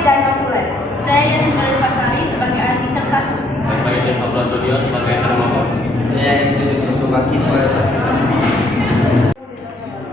dan notulen. Saya Yasmin Pasari sebagai arbiter 1. Saya sebagai tim Pablo Antonio sebagai termohon. Saya Injil Susumaki sebagai saksi termohon.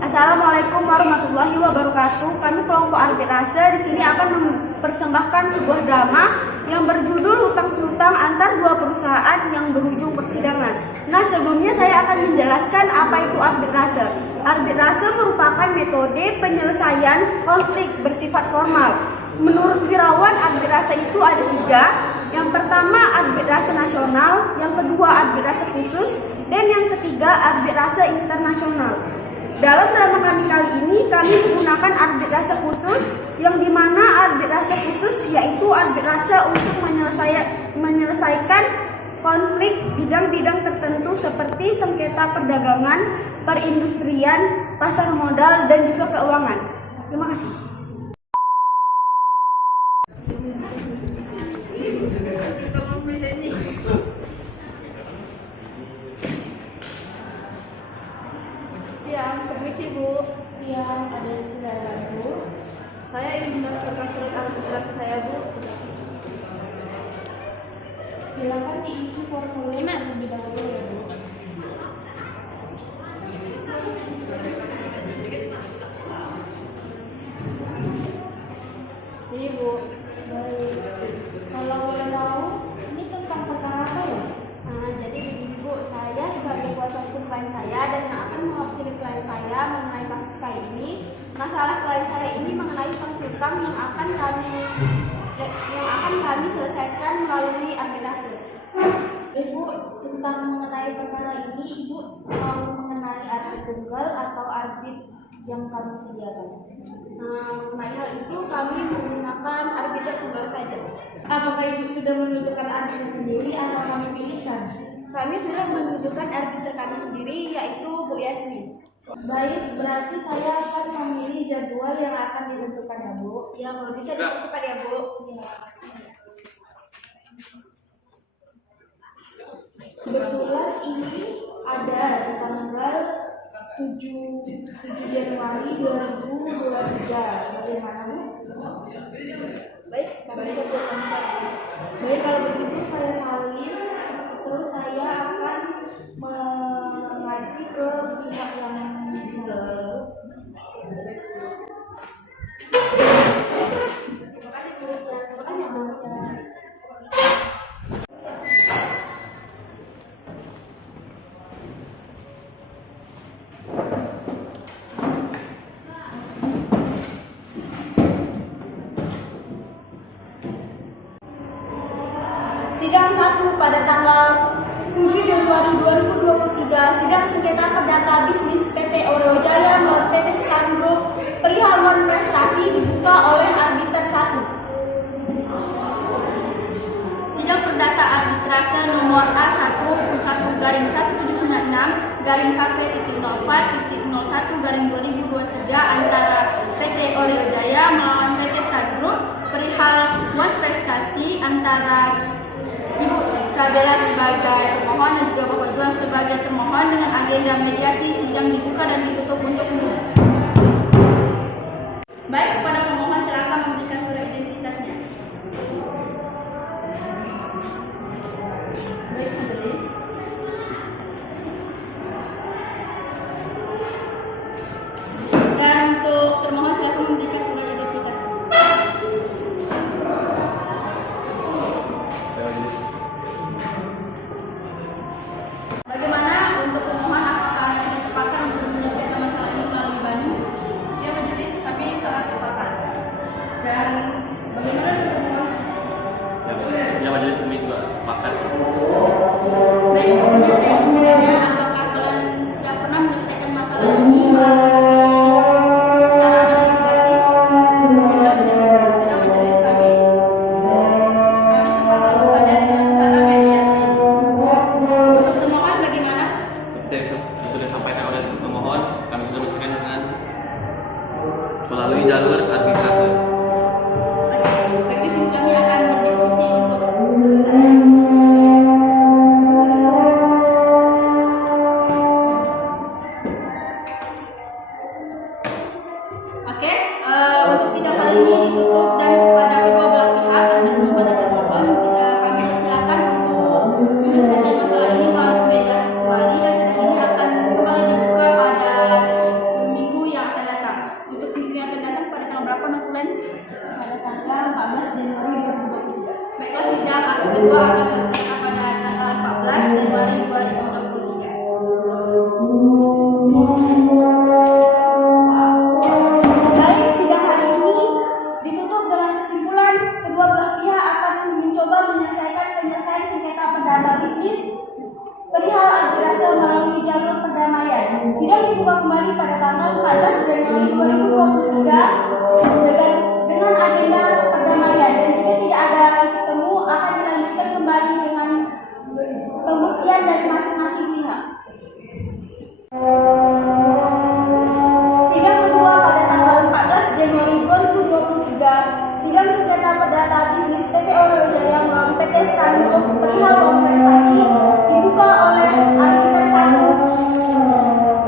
Assalamualaikum warahmatullahi wabarakatuh. Kami kelompok arbitrase di sini akan mempersembahkan sebuah drama yang berjudul Hutang Piutang antar dua perusahaan yang berujung persidangan. Nah, sebelumnya saya akan menjelaskan apa itu arbitrase. Arbitrase merupakan metode penyelesaian konflik bersifat formal. Menurut Wirawan, arbitrase itu ada 3. Yang pertama arbitrase nasional, yang kedua arbitrase khusus, dan yang ketiga arbitrase internasional. Dalam drama kami kali ini, kami menggunakan arbitrase khusus, yang dimana arbitrase khusus yaitu arbitrase untuk menyelesaikan konflik bidang-bidang tertentu seperti sengketa perdagangan, perindustrian, pasar modal, dan juga keuangan. Terima kasih. Siang, permisi Bu. Siang, ada yang bisa saya bantu? Saya ingin mendaftarkan surat arbitrase saya Bu. Silakan diisi formulir terlebih dahulu ya Bu. Ini Bu. Baik. Kalau boleh tahu, ini tentang perkara apa ya? Nah, jadi begini Bu, saya sebagai kuasa hukum klien saya dan yang akan mewakili klien saya mengenai kasus kali ini. Masalah klien saya ini mengenai hutang yang akan kami selesaikan melalui arbitrase. Ibu, tentang mengenai perkara ini, Ibu mau mengenai arbit tunggal atau arbit yang kami sediakan? Mengenai hal itu kami menggunakan arbiter tunggal saja. Apakah Ibu sudah menunjukkan arbiter sendiri atau kami pilihkan? Kami sudah menunjukkan arbiter kami sendiri, yaitu Bu Yasmin. Baik, berarti saya akan memilih jadwal yang akan ditentukan ya Bu. Ya, kalau bisa dipercepat ya Bu. Ya. Kebetulan ini ada di tanggal 7 Januari 2023. Bagaimana Bu? Baik, Baik, kalau begitu saya salin, terus saya akan mengasih ke pihak yang lalu. Terima kasih Bu. Sidang 1 pada tanggal 7 Januari 2023, sidang sengketa perdata bisnis PT Oreo Jaya melawan PT Stan Group perihal non prestasi dibuka oleh arbiter 1. Sidang perdata arbitrase nomor A1/1/KP.04.01/2023 antara PT Oreo Jaya melawan PT Stan Group perihal non prestasi antara Ibu Sabella sebagai pemohon dan juga Bapak Juan sebagai termohon dengan agenda mediasi. Sidang dibuka dan ditutup untuk umum. Baik, kepada pemohon silakan memberikan surat identitasnya. Baik, majelis. Dan untuk termohon silakan memberikan surat identitasnya. Bagaimana untuk pemohon, apakah Anda sepakat untuk menyelesaikan masalah ini melalui banding? Ya majelis, kami sangat sepakat. Dan bagaimana untuk pemohon? Ya majelis kami juga sepakat. Baik, sebelumnya saya ingin bertanya, apakah kalian sudah pernah menyelesaikan masalah ini melalui cara litigasi? Sudah majelis kami sepakat rupanya dengan cara mediasi. Untuk termohon bagaimana? Seperti yang sudah disampaikan oleh pemohon, kami sudah menyelesaikan dengan melalui jalur arbitrase. Baik, di sini kami akan berdiskusi untuk sebentar. Oke, untuk sidang kali ini ditutup dan pada kedua yang akan datang pada tanggal berapa notulen? Pada tanggal 14 Januari 2023. Baiklah, sidang akad kedua akan dilaksanakan pada tanggal 14 Januari 2023. Baik, sidang hari ini ditutup dengan kesimpulan kedua belah pihak akan mencoba menyelesaikan penyelesaian sengketa perdata bisnis perihal arbitrase melalui jalur perdamaian. Sidang dibuka kembali pada tanggal 14 Januari 2023 dengan agenda perdamaian, dan jika tidak ada titik temu akan dilanjutkan kembali dengan pembuktian dari masing-masing pihak. Sidang kedua pada tanggal 14 Januari 2023, sidang sengketa perdata bisnis PT Oreo Jaya melawan PT Stan Group perihal uang prestasi dibuka oleh arbiter 1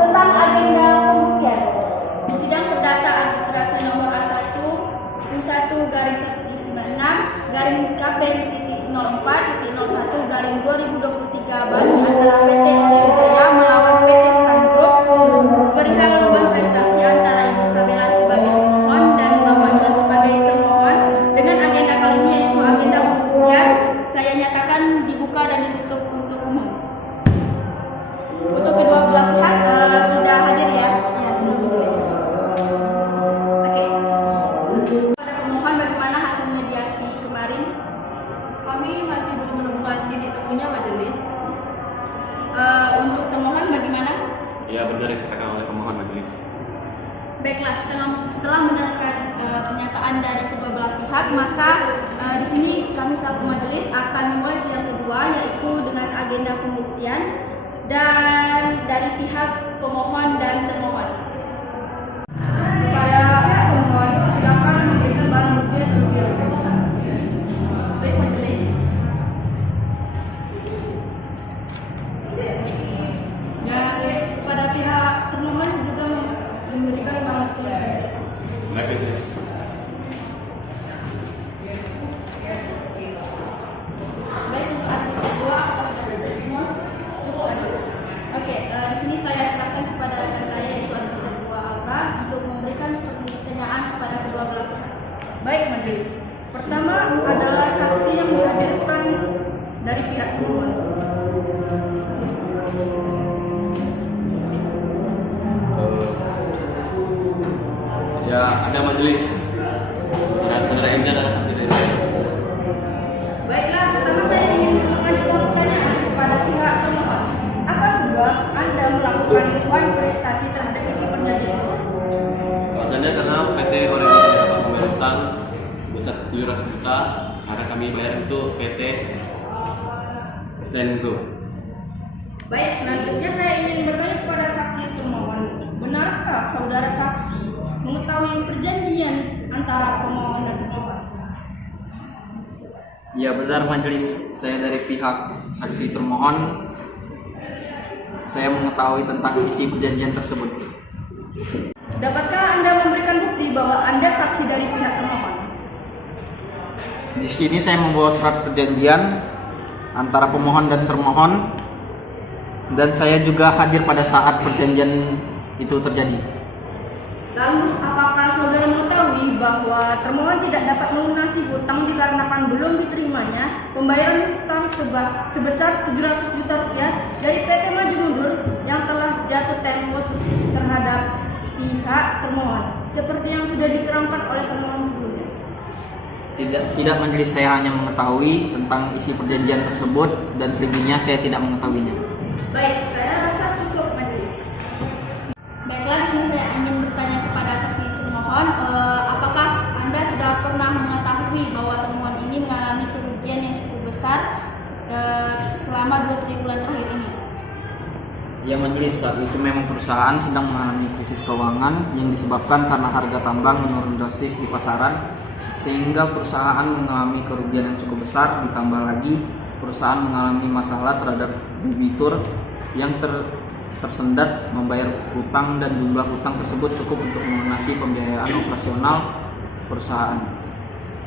tentang agenda pembuktian. Sidang perdata arbitrase nomor A1 U1-1-9-KP.04.01-2023 Bali antara PT Oreo Jaya melawan PT Stan Group perihal uang prestasi antara Ibu Sabela sebagai pemohon dan Bapak sebagai termohon dengan agenda kali ini yaitu agenda pembuktian. Saya nyatakan dibuka dan ditutup untuk umum. Untuk kedua belah pihak sudah hadir ya? Ya, sudah ditulis. Oke. Pada pemohon bagaimana hasil mediasi kemarin? Kami masih belum menemukan titik temunya majelis. Untuk termohon bagaimana? Ya, benar diserahkan oleh pemohon majelis. Baiklah, setelah mendengarkan pernyataan dari kedua belah pihak, maka di sini kami selaku majelis akan memulai sidang kedua yaitu dengan agenda pembuktian dan dari pihak pemohon dan termohon. Kepada pihak pemohon, silakan memberikan barang bukti yang terlebih dahulu. Baik majelis. Dan kepada pihak termohon juga memberikan barang bukti. Baik, majelis. Baik, untuk arbiter kedua atau arbiter semua? Cukup majelis. Oke, di sini saya serahkan kepada rekan saya yaitu arbiter kedua Aura untuk memberikan pertanyaan kepada kedua belah pihak. Baik majelis. Pertama adalah saksi yang dihadirkan dari pihak pemohon. Ya, ada majelis. Saudara-saudara Enja dan saksi dari saya. Baiklah, pertama saya ingin mengajukan pertanyaan kepada pihak termohon. Apa sebab Anda melakukan uang prestasi terhadap isi perjanjian? Alasannya karena PT Oreo Jaya dapat membayar utang sebesar 700 juta akan kami bayar untuk PT Stan Group. Baik, selanjutnya saya ingin bertanya kepada saksi termohon. Benarkah saudara saksi mengetahui perjanjian antara pemohon dan termohon? Ya benar majelis, saya dari pihak saksi termohon, saya mengetahui tentang isi perjanjian tersebut. Dapatkah Anda memberikan bukti bahwa Anda saksi dari pihak termohon? Di sini saya membawa surat perjanjian antara pemohon dan termohon, dan saya juga hadir pada saat perjanjian itu terjadi. Lalu, apakah saudara mengetahui bahwa termohon tidak dapat melunasi hutang dikarenakan belum diterimanya pembayaran hutang sebesar 700 juta rupiah dari PT Maju Mundur yang telah jatuh tempo terhadap pihak termohon, seperti yang sudah diterangkan oleh termohon sebelumnya? Tidak majelis, saya hanya mengetahui tentang isi perjanjian tersebut dan selebihnya saya tidak mengetahuinya. Baik, saya rasa cukup majelis. Baiklah, di sini saya ingin bertanya kepada saksi termohon, apakah Anda sudah pernah mengetahui bahwa termohon ini mengalami kerugian yang cukup besar selama 2-3 bulan terakhir ini? Ya majelis, saat itu memang perusahaan sedang mengalami krisis keuangan yang disebabkan karena harga tambang menurun drastis di pasaran, sehingga perusahaan mengalami kerugian yang cukup besar. Ditambah lagi perusahaan mengalami masalah terhadap debitur yang tersendat membayar hutang, dan jumlah hutang tersebut cukup untuk melunasi pembiayaan operasional perusahaan.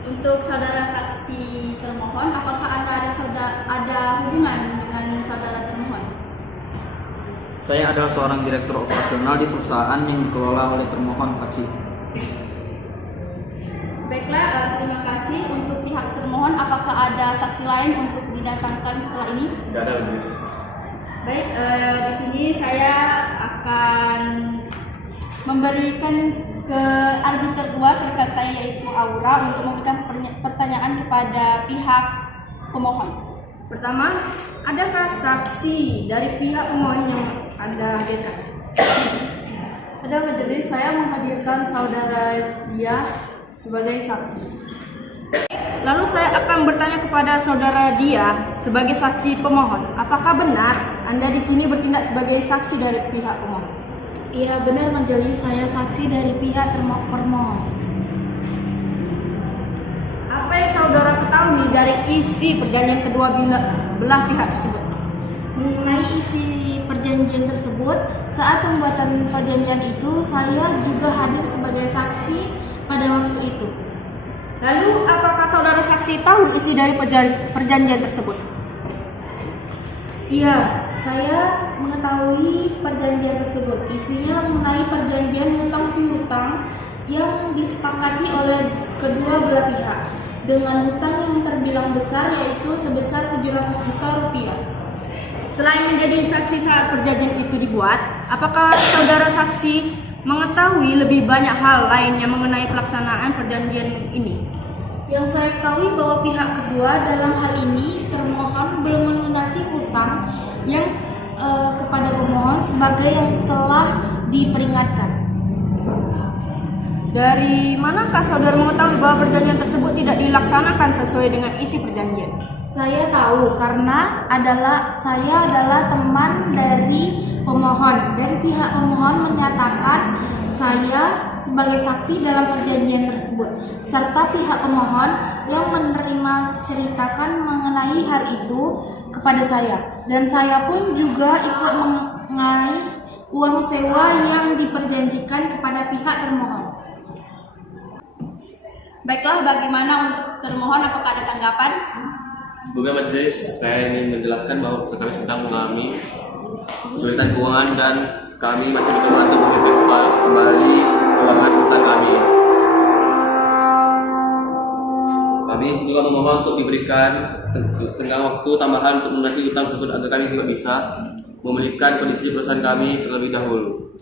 Untuk saudara saksi termohon, apakah Anda ada hubungan dengan saudara termohon? Saya adalah seorang direktur operasional di perusahaan yang dikelola oleh termohon saksi. Baiklah, terima kasih untuk pihak termohon. Apakah ada saksi lain untuk didatangkan setelah ini? Tidak ada, Majelis. Baik, di sini saya akan memberikan ke arbiter 2 rekan saya yaitu Aura untuk memberikan pertanyaan kepada pihak pemohon. Pertama, adakah saksi dari pihak pemohon yang Anda hadirkan? Pada majelis, saya menghadirkan saudara dia sebagai saksi. Lalu saya akan bertanya kepada saudara dia sebagai saksi pemohon. Apakah benar Anda di sini bertindak sebagai saksi dari pihak pemohon? Iya benar majelis, saya saksi dari pihak termohon. Apa yang saudara ketahui dari isi perjanjian kedua belah pihak tersebut? Mengenai isi perjanjian tersebut, saat pembuatan perjanjian itu saya juga hadir sebagai saksi pada waktu itu. Lalu apakah saudara saksi tahu isi dari perjanjian tersebut? Iya, saya mengetahui perjanjian tersebut. Isinya mengenai perjanjian hutang piutang yang disepakati oleh kedua belah pihak dengan hutang yang terbilang besar yaitu sebesar 700 juta rupiah. Selain menjadi saksi saat perjanjian itu dibuat, apakah saudara saksi mengetahui lebih banyak hal lainnya mengenai pelaksanaan perjanjian ini? Yang saya ketahui bahwa pihak kedua dalam hal ini termohon belum melunasi hutang yang kepada pemohon sebagai yang telah diperingatkan. Dari manakah saudara mengetahui bahwa perjanjian tersebut tidak dilaksanakan sesuai dengan isi perjanjian? Saya tahu karena saya adalah teman dari pemohon dan pihak pemohon menyatakan saya sebagai saksi dalam perjanjian tersebut serta pihak pemohon yang ceritakan mengenai hal itu kepada saya dan saya pun juga ikut mengenai uang sewa yang diperjanjikan kepada pihak termohon. Baiklah, bagaimana untuk termohon? Apakah ada tanggapan? Sebelumnya majelis, saya ingin menjelaskan bahwa kami sedang mengalami kesulitan keuangan dan kami masih mencoba untuk memulihkan kembali keuangan perusahaan kami. Kami juga memohon untuk diberikan tenggang waktu tambahan untuk melunasi hutang tersebut agar kami juga bisa memulihkan kondisi perusahaan kami terlebih dahulu.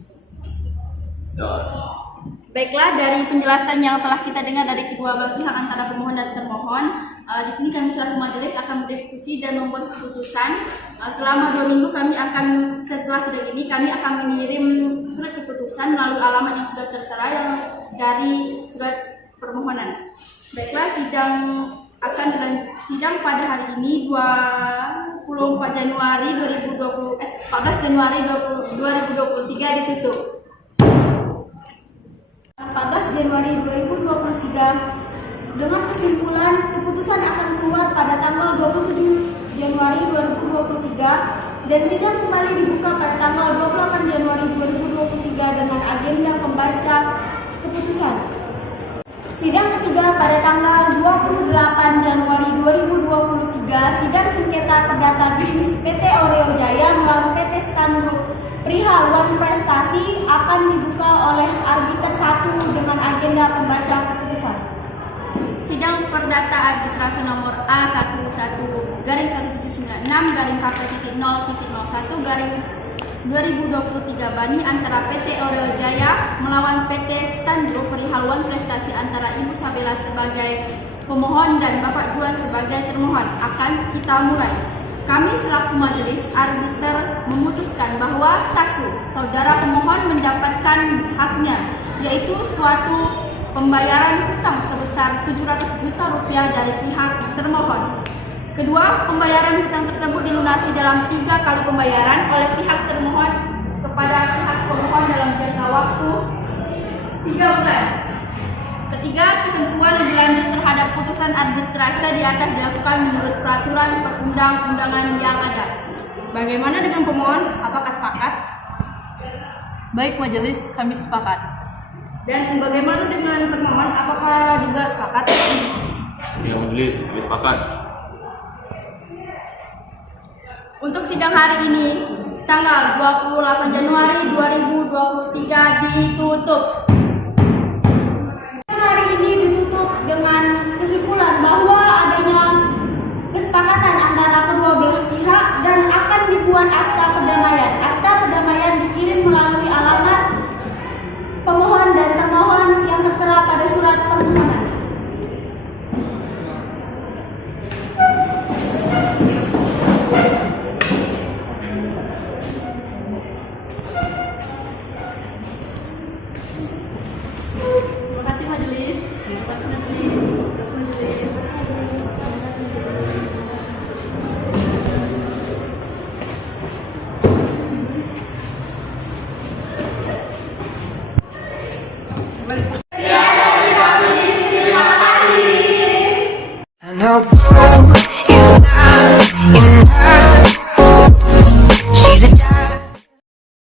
Baiklah, dari penjelasan yang telah kita dengar dari kedua belah pihak antara pemohon dan termohon, di sini kami selaku majelis akan berdiskusi dan membuat keputusan. Selama 2 minggu setelah sidang ini kami akan mengirim surat keputusan melalui alamat yang sudah tertera yang dari surat permohonan. Baiklah, sidang pada hari ini 14 Januari 2023 ditutup. 14 Januari 2023 dengan kesimpulan keputusan akan keluar pada tanggal 27 Januari 2023 dan sidang kembali dibuka pada tanggal 28 Januari 2023 dengan agenda pembaca keputusan. Sidang ketiga pada tanggal 28 Januari 2023, sidang sengketa perdata bisnis PT Oreo Jaya melalui PT Stan Group perihal uang prestasi akan dibuka oleh arbiter 1 dengan agenda pembaca keputusan. Sidang perdata arbitrase nomor A1119-KP.0.01-2023 Bani antara PT Oreo Jaya melawan PT Stan Group perihal uang prestasi antara Ibu Sabela sebagai pemohon dan Bapak Juan sebagai termohon akan kita mulai. Kami selaku majelis arbiter memutuskan bahwa 1. Saudara pemohon mendapatkan haknya, yaitu suatu pembayaran hutang sebesar 700 juta rupiah dari pihak termohon. Kedua, pembayaran hutang tersebut dilunasi dalam 3 kali pembayaran oleh pihak termohon kepada pihak pemohon dalam jangka waktu 3 bulan. Ketiga, ketentuan lebih lanjut terhadap putusan arbitrase di atas dilakukan menurut peraturan perundang-undangan yang ada. Bagaimana dengan pemohon? Apakah sepakat? Baik majelis, kami sepakat. Dan bagaimana dengan termohon? Apakah juga sepakat? Ya majelis, kami sepakat. Untuk sidang hari ini, tanggal 28 Januari 2023 ditutup.